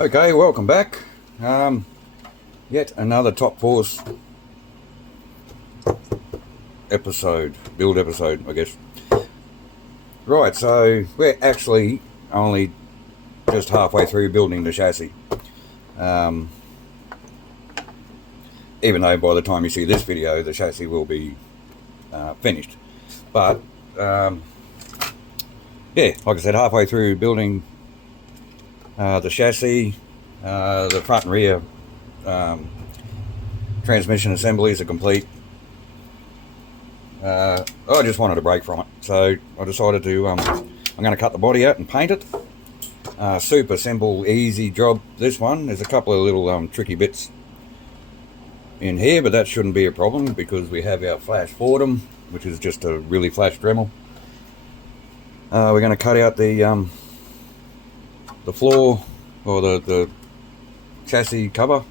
Okay, welcome back. Yet another Top Force build episode, I guess. Right, so we're actually only just halfway through building the chassis. Even though by the time you see this video, the chassis will be finished. But, yeah, like I said, halfway through building the chassis, the front and rear transmission assemblies are complete. I just wanted a break from it, so I decided to I'm going to cut the body out and paint it. Super simple, easy job, this one. There's a couple of little tricky bits in here, but that shouldn't be a problem because we have our flash Fordham, which is just a really flash Dremel. We're going to cut out the floor, or the chassis cover,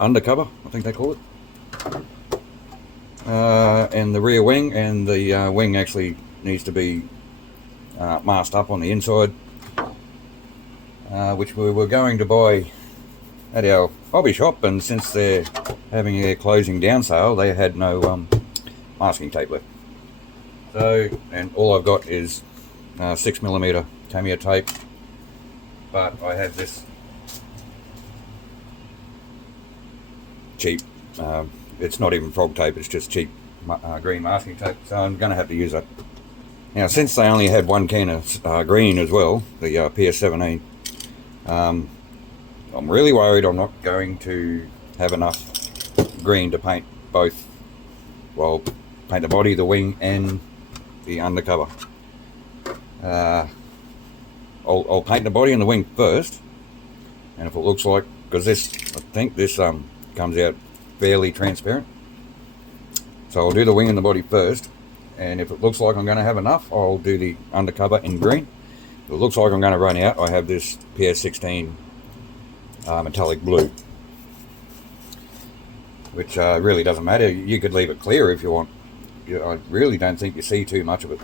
undercover, I think they call it, and the rear wing, and the wing actually needs to be masked up on the inside, which we were going to buy at our hobby shop, and since they're having their closing down sale, they had no masking tape left. So, and all I've got is 6mm Tamiya tape, but I have this cheap, it's not even frog tape, it's just cheap green masking tape, so I'm going to have to use that. Now, since they only had one can of green as well, the PS17, I'm really worried I'm not going to have enough green to paint both, well, paint the body, the wing, and the undercover. I'll paint the body and the wing first, and if it looks like, because this, I think this comes out fairly transparent, so I'll do the wing and the body first, and if it looks like I'm going to have enough, I'll do the undercover in green. If it looks like I'm going to run out, I have this PS16 metallic blue, which really doesn't matter. You could leave it clear if you want. I really don't think you see too much of it.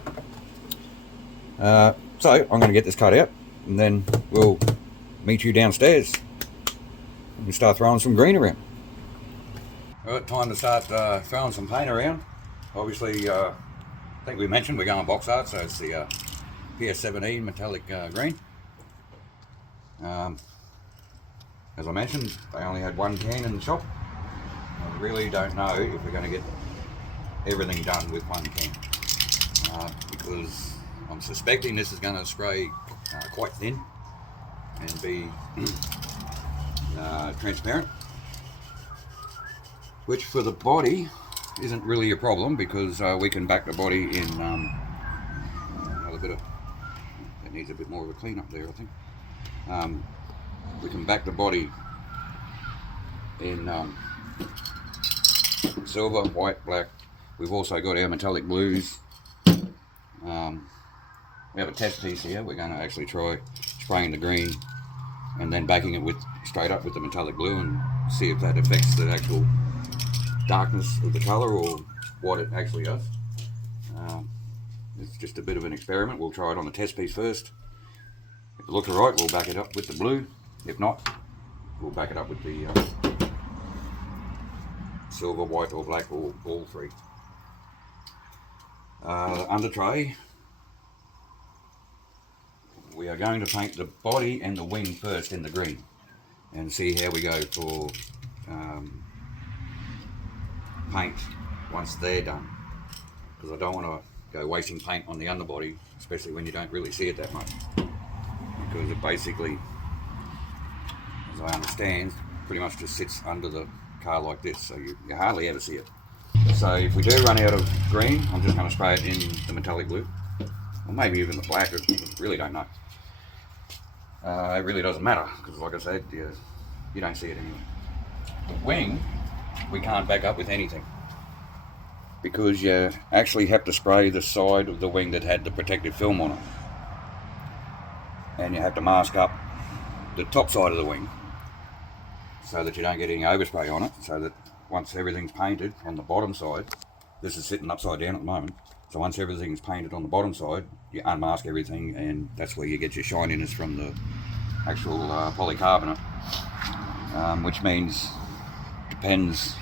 So I'm going to get this cut out, and then we'll meet you downstairs and start throwing some green around. Alright, time to start throwing some paint around. Obviously, I think we mentioned we're going box art, so it's the PS17 metallic green. As I mentioned, they only had one can in the shop. I really don't know if we're going to get everything done with one can, because I'm suspecting this is going to spray quite thin and be transparent, which for the body isn't really a problem because we can back the body in another bit of, it needs a bit more of a clean up there, I think. We can back the body in silver, white, black. We've also got our metallic blues. We have a test piece here. We're going to actually try spraying the green and then backing it straight up with the metallic blue and see if that affects the actual darkness of the colour or what it actually does. It's just a bit of an experiment. We'll try it on the test piece first. If it looks alright, we'll back it up with the blue. If not, we'll back it up with the silver, white or black, or all three. Under tray, we are going to paint the body and the wing first in the green and see how we go for paint once they're done, because I don't want to go wasting paint on the underbody, especially when you don't really see it that much, because it basically, as I understand, pretty much just sits under the car like this, so you hardly ever see it. So if we do run out of green, I'm just going to spray it in the metallic blue, or maybe even the black. I really don't know. It really doesn't matter, because like I said, you don't see it anyway. The wing, we can't back up with anything, because you actually have to spray the side of the wing that had the protective film on it, and you have to mask up the top side of the wing so that you don't get any overspray on it, so that once everything's painted on the bottom side, this is sitting upside down at the moment, so once everything's painted on the bottom side, you unmask everything, and that's where you get your shininess from the actual polycarbonate, which means, depends,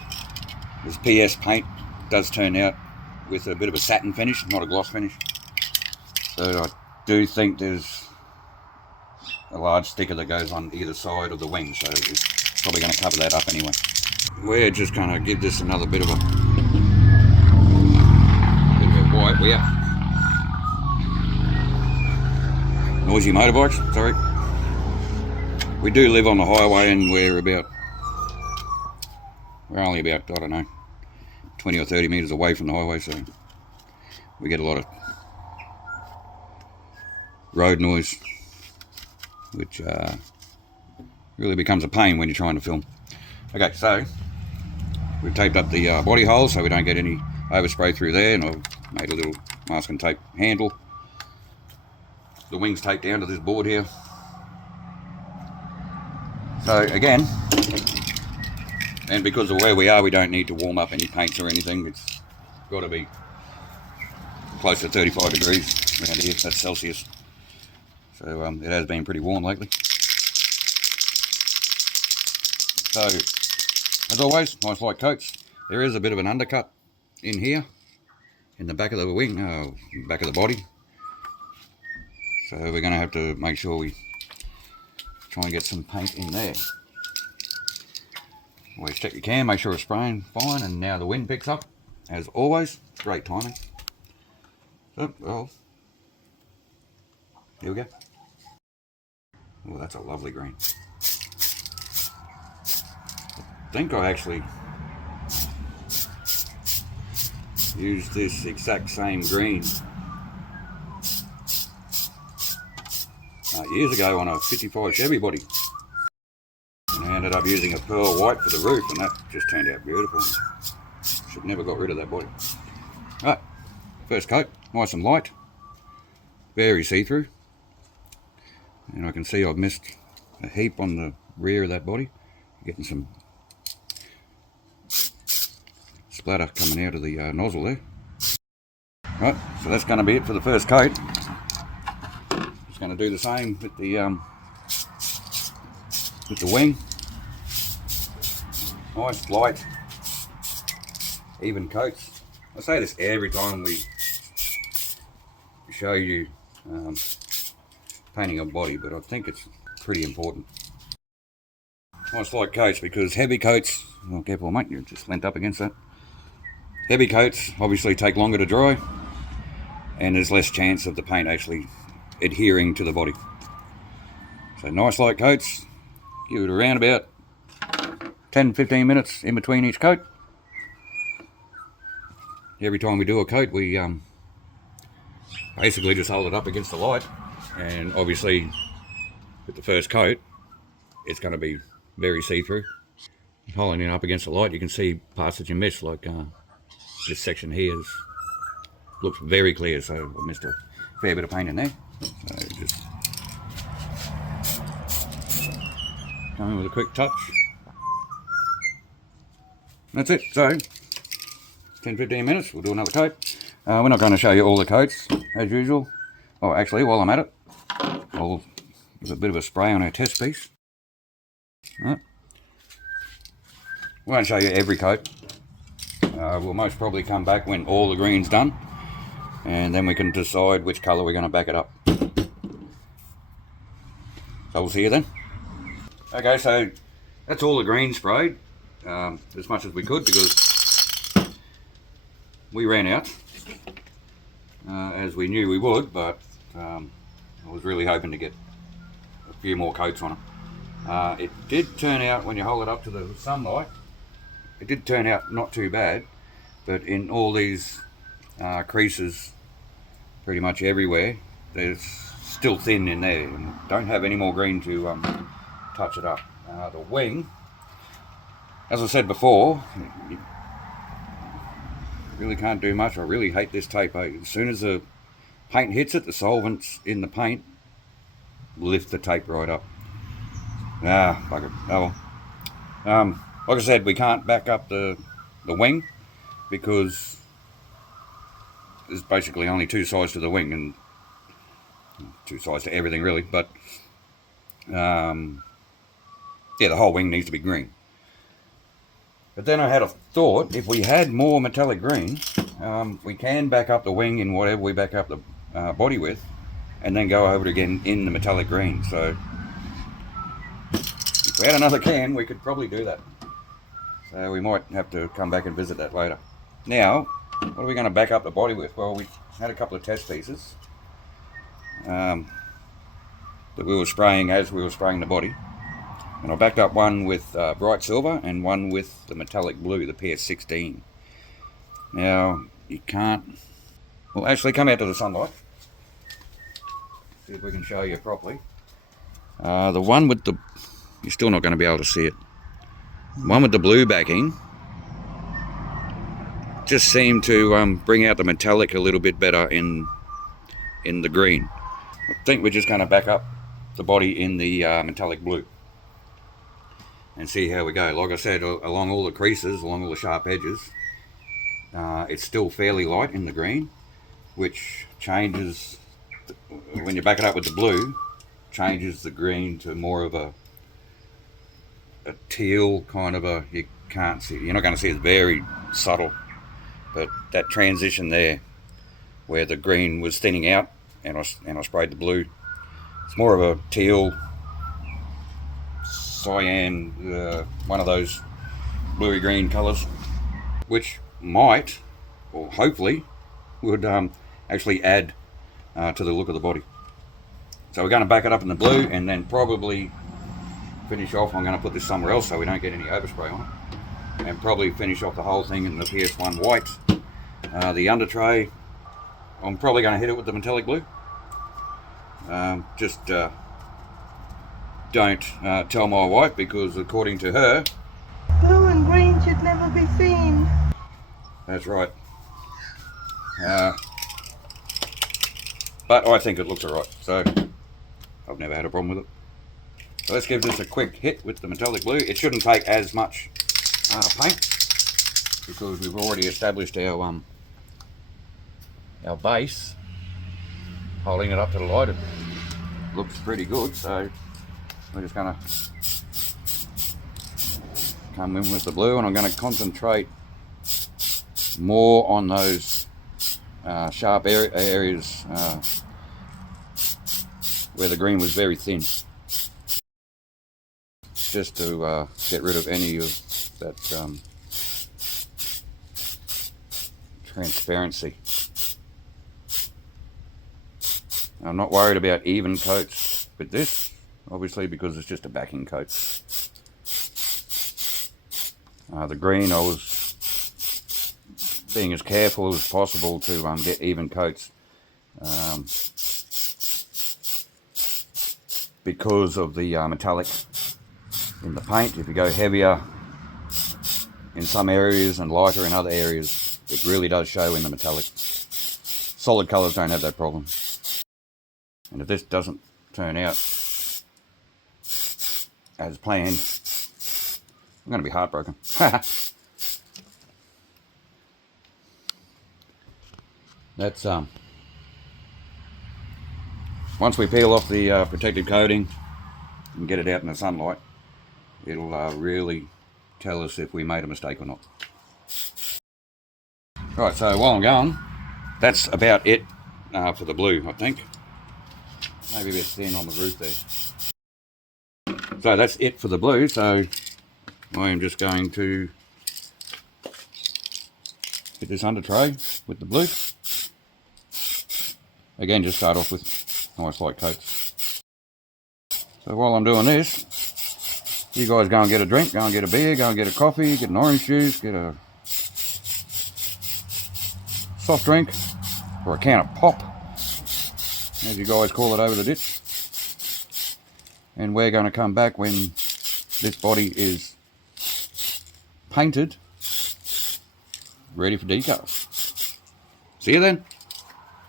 this PS paint does turn out with a bit of a satin finish, not a gloss finish. So I do think there's a large sticker that goes on either side of the wing, so it's probably going to cover that up anyway. We're just going to give this another bit of a wipe. We are noisy motorbikes, sorry. We do live on the highway, and we're only about, I don't know, 20 or 30 metres away from the highway, so we get a lot of road noise, which really becomes a pain when you're trying to film. Okay, so we've taped up the body hole so we don't get any overspray through there, and I've made a little masking tape handle. The wing's taped down to this board here. So again, and because of where we are, we don't need to warm up any paints or anything. It's got to be close to 35 degrees around here. That's Celsius. So it has been pretty warm lately. So, as always, nice light coats. There is a bit of an undercut in here, in the back of the wing, back of the body. So we're going to have to make sure we try and get some paint in there. Always check your can, make sure it's spraying fine, and now the wind picks up. As always, great timing. So, well, here we go. Oh, that's a lovely green. I think I actually used this exact same green years ago on a 55 Chevy body. And I ended up using a pearl white for the roof, and that just turned out beautiful. Should never got rid of that body. Alright, first coat, nice and light, very see-through. And I can see I've missed a heap on the rear of that body, getting some splatter coming out of the nozzle there. Right, so that's going to be it for the first coat. Just going to do the same with the wing. Nice, light, even coats. I say this every time we show you painting a body, but I think it's pretty important. Nice light coats, because heavy coats, oh careful mate, you just leant up against that. Heavy coats obviously take longer to dry, and there's less chance of the paint actually adhering to the body. So nice light coats, give it around about 10-15 minutes in between each coat. Every time we do a coat, we basically just hold it up against the light, and obviously with the first coat it's going to be very see-through. Holding it up against the light, you can see parts that you missed, like this section here looks very clear, so I missed a fair bit of paint in there. So just come in with a quick touch. That's it. So 10-15 minutes, we'll do another coat. We're not going to show you all the coats as usual. Oh, actually, while I'm at it, I'll give a bit of a spray on our test piece. Right. We won't show you every coat. We'll most probably come back when all the green's done, and then we can decide which colour we're going to back it up. So we'll see you then. Okay, so that's all the green sprayed, as much as we could, because we ran out, as we knew we would, but I was really hoping to get a few more coats on it. It did turn out, when you hold it up to the sunlight, it did turn out not too bad, but in all these creases, pretty much everywhere, there's still thin in there, and don't have any more green to touch it up. The wing, as I said before, you really can't do much. I really hate this tape. As soon as the paint hits it, the solvents in the paint lift the tape right up. Bugger. Oh well. Like I said, we can't back up the wing, because there's basically only two sides to the wing, and two sides to everything really, but Yeah, the whole wing needs to be green. But then I had a thought, if we had more metallic green, we can back up the wing in whatever we back up the body with, and then go over it again in the metallic green. So if we had another can, we could probably do that. So we might have to come back and visit that later. Now, what are we going to back up the body with? Well, we had a couple of test pieces that we were spraying as we were spraying the body. And I backed up one with bright silver and one with the metallic blue, the PS16. Now, you can't... Well, actually, come out to the sunlight. See if we can show you properly. The one with the... You're still not going to be able to see it. The one with the blue backing just seemed to bring out the metallic a little bit better in the green. I think we're just going to back up the body in the metallic blue and see how we go. Like I said, along all the creases, along all the sharp edges, it's still fairly light in the green, which changes, when you back it up with the blue, changes the green to more of a teal kind of a, you can't see, you're not going to see, it's very subtle, but that transition there where the green was thinning out and I sprayed the blue, it's more of a teal, cyan, one of those bluey green colours, which might, or hopefully, would actually add to the look of the body. So we're going to back it up in the blue and then probably finish off. I'm going to put this somewhere else so we don't get any overspray on it, and probably finish off the whole thing in the PS1 white. The under tray, I'm probably going to hit it with the metallic blue. Just don't tell my wife, because according to her, blue and green should never be seen. That's right. But I think it looks alright, so I've never had a problem with it. So let's give this a quick hit with the metallic blue. It shouldn't take as much paint, because we've already established our base. Holding it up to the light, it looks pretty good, so we're just going to come in with the blue, and I'm going to concentrate more on those sharp areas where the green was very thin, just to get rid of any of that transparency. I'm not worried about even coats with this, obviously, because it's just a backing coat. The green, I was being as careful as possible to get even coats, because of the metallic in the paint. If you go heavier in some areas and lighter in other areas, it really does show in the metallic. Solid colours don't have that problem. And if this doesn't turn out as planned, I'm going to be heartbroken. That's once we peel off the protective coating and get it out in the sunlight, it'll really tell us if we made a mistake or not. Right, so while I'm going, that's about it for the blue, I think. Maybe a bit thin on the roof there. So that's it for the blue, so I am just going to hit this under tray with the blue. Again, just start off with nice light coats. So while I'm doing this, you guys go and get a drink, go and get a beer, go and get a coffee, get an orange juice, get a soft drink, or a can of pop, as you guys call it over the ditch. And we're going to come back when this body is painted, ready for decals. See you then.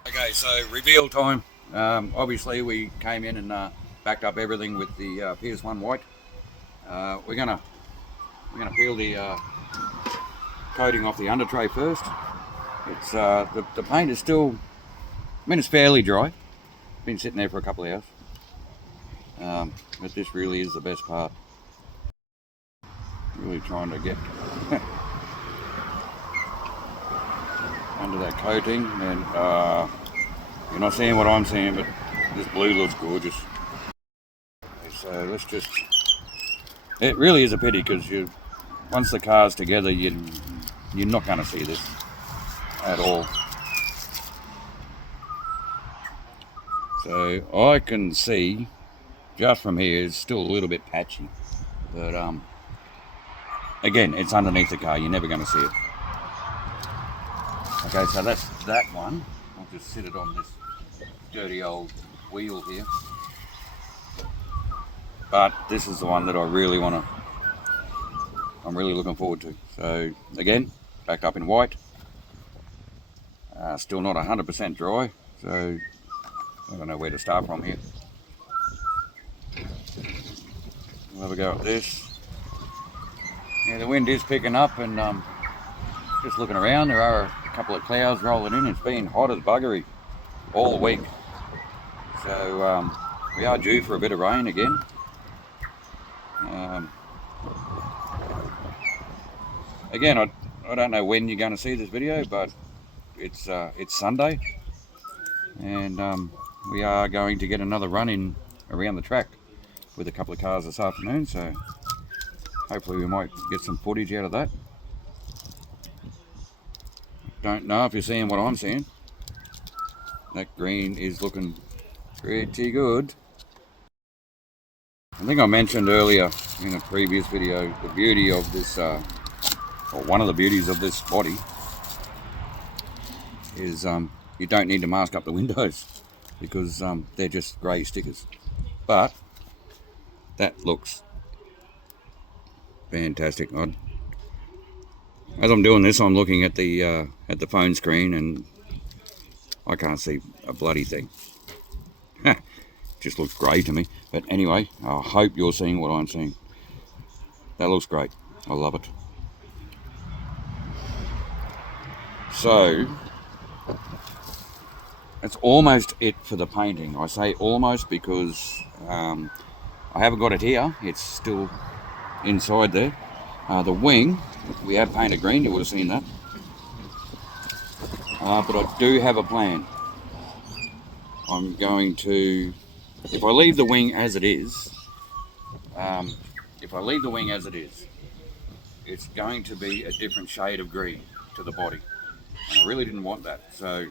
Okay, so reveal time. Obviously we came in and backed up everything with the PS1 white. We're gonna peel the coating off the under tray first. It's the paint is still, I mean, it's fairly dry. Been sitting there for a couple of hours. But this really is the best part. Really trying to get under that coating, and you're not seeing what I'm seeing, but this blue looks gorgeous. So let's just, it really is a pity because once the car's together, you're not going to see this at all. So I can see just from here it's still a little bit patchy, but again, it's underneath the car, you're never going to see it. Okay, so that's that one. I'll just sit it on this dirty old wheel here. But this is the one that I really want to, I'm really looking forward to. So again, back up in white. Still not 100% dry, so I don't know where to start from here. We'll have a go at this. Yeah, the wind is picking up, and just looking around, there are a couple of clouds rolling in. It's been hot as buggery all week. So we are due for a bit of rain again. Again, I don't know when you're going to see this video, but it's Sunday, and we are going to get another run in around the track with a couple of cars this afternoon, so hopefully we might get some footage out of that. Don't know if you're seeing what I'm seeing. That green is looking pretty good. I think I mentioned earlier in a previous video the beauty of this, or one of the beauties of this body is you don't need to mask up the windows because they're just grey stickers. But that looks fantastic. As I'm doing this, I'm looking at the phone screen and I can't see a bloody thing. Just looks grey to me. But anyway, I hope you're seeing what I'm seeing. That looks great. I love it. So that's almost it for the painting. I say almost because I haven't got it here. It's still inside there. The wing, we have painted green. You would have seen that. But I do have a plan. I'm going to, if I leave the wing as it is, it's going to be a different shade of green to the body. And I really didn't want that. So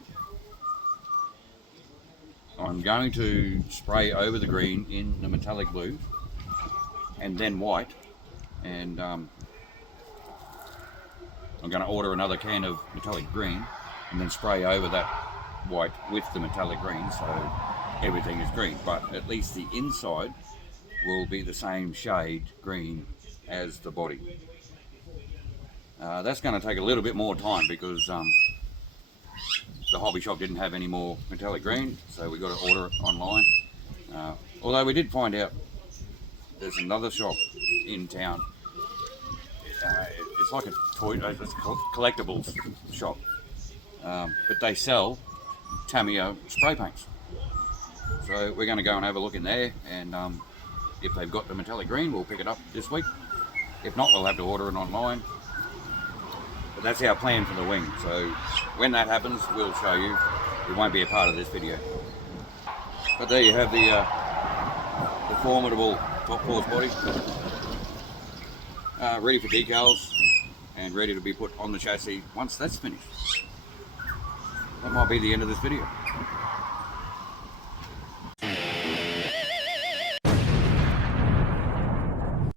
I'm going to spray over the green in the metallic blue and then white. And I'm going to order another can of metallic green and then spray over that white with the metallic green so everything is green, but at least the inside will be the same shade green as the body. That's going to take a little bit more time because the hobby shop didn't have any more metallic green, so we got to order it online. Although we did find out there's another shop in town. It's like a toy, it's a collectibles shop, but they sell Tamiya spray paints. So we're going to go and have a look in there, and if they've got the metallic green, we'll pick it up this week. If not, we'll have to order it online. But that's our plan for the wing. So when that happens, we'll show you. It won't be a part of this video. But there you have the formidable top force body, ready for decals and ready to be put on the chassis once that's finished. That might be the end of this video.